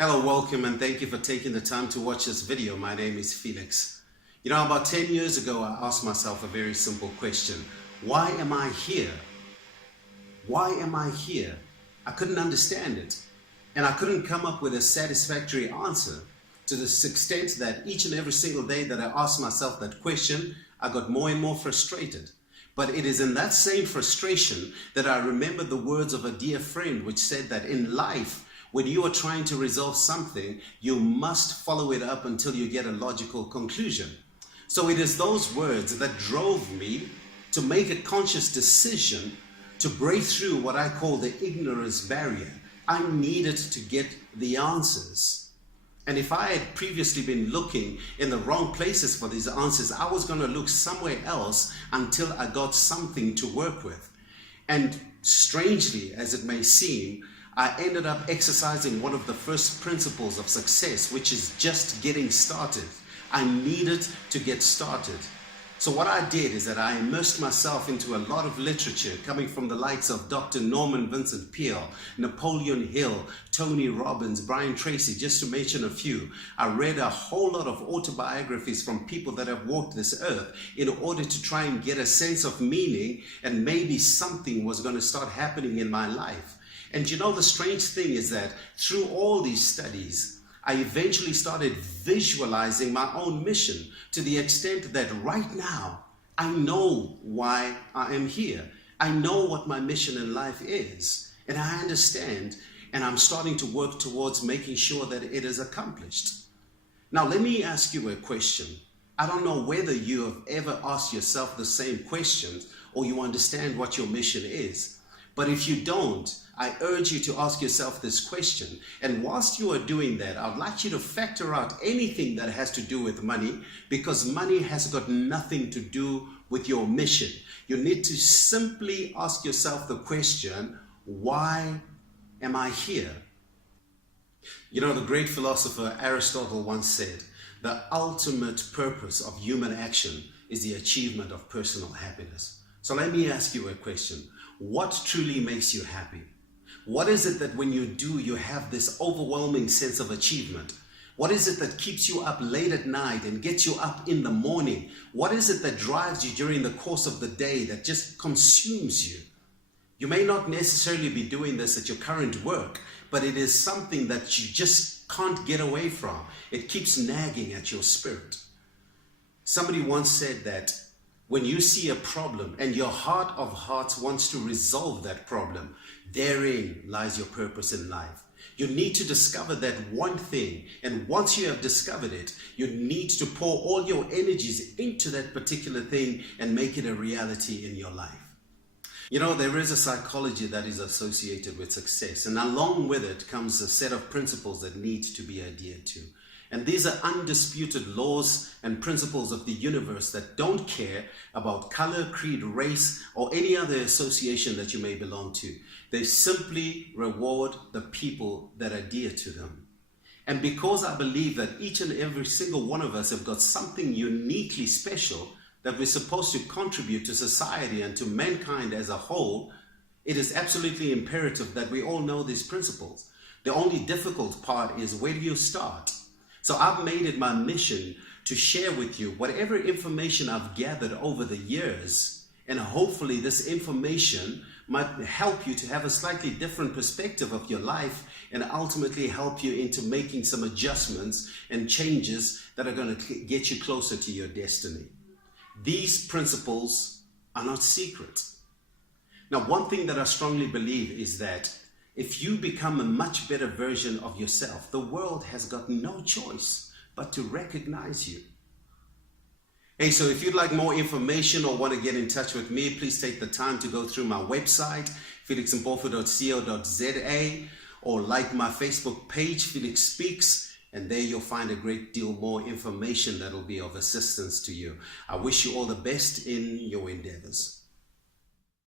Hello, welcome, and thank you for taking the time to watch this video. My name is Felix. About 10 years ago, I asked myself a very simple question. Why am I here? Why am I here? I couldn't understand it, and I couldn't come up with a satisfactory answer, to the extent that each and every single day that I asked myself that question, I got more and more frustrated. But it is in that same frustration that I remember the words of a dear friend which said that in life, when you are trying to resolve something, you must follow it up until you get a logical conclusion. So it is those words that drove me to make a conscious decision to break through what I call the ignorance barrier. I needed to get the answers. And if I had previously been looking in the wrong places for these answers, I was going to look somewhere else until I got something to work with. And strangely as it may seem, I ended up exercising one of the first principles of success, which is just getting started. I needed to get started. So what I did is that I immersed myself into a lot of literature coming from the likes of Dr. Norman Vincent Peale, Napoleon Hill, Tony Robbins, Brian Tracy, just to mention a few. I read a whole lot of autobiographies from people that have walked this earth in order to try and get a sense of meaning, and maybe something was going to start happening in my life. And the strange thing is that through all these studies, I eventually started visualizing my own mission to the extent that right now, I know why I am here. I know what my mission in life is, and I understand, and I'm starting to work towards making sure that it is accomplished. Now, let me ask you a question. I don't know whether you have ever asked yourself the same questions or you understand what your mission is. But if you don't, I urge you to ask yourself this question. And whilst you are doing that, I'd like you to factor out anything that has to do with money, because money has got nothing to do with your mission. You need to simply ask yourself the question, why am I here? The great philosopher Aristotle once said, the ultimate purpose of human action is the achievement of personal happiness. So let me ask you a question. What truly makes you happy? What is it that when you do, you have this overwhelming sense of achievement? What is it that keeps you up late at night and gets you up in the morning? What is it that drives you during the course of the day, that just consumes you? You may not necessarily be doing this at your current work, but it is something that you just can't get away from. It keeps nagging at your spirit. Somebody once said that when you see a problem and your heart of hearts wants to resolve that problem, therein lies your purpose in life. You need to discover that one thing, and once you have discovered it, you need to pour all your energies into that particular thing and make it a reality in your life. There is a psychology that is associated with success, and along with it comes a set of principles that need to be adhered to. And these are undisputed laws and principles of the universe that don't care about color, creed, race, or any other association that you may belong to. They simply reward the people that adhere to them. And because I believe that each and every single one of us have got something uniquely special that we're supposed to contribute to society and to mankind as a whole, it is absolutely imperative that we all know these principles. The only difficult part is, where do you start? So I've made it my mission to share with you whatever information I've gathered over the years, and hopefully this information might help you to have a slightly different perspective of your life, and ultimately help you into making some adjustments and changes that are going to get you closer to your destiny. These principles are not secret. Now, one thing that I strongly believe is that if you become a much better version of yourself, the world has got no choice but to recognize you. Hey, so if you'd like more information or want to get in touch with me, please take the time to go through my website, felixmpofu.co.za, or like my Facebook page, Felix Speaks, and there you'll find a great deal more information that will be of assistance to you. I wish you all the best in your endeavors.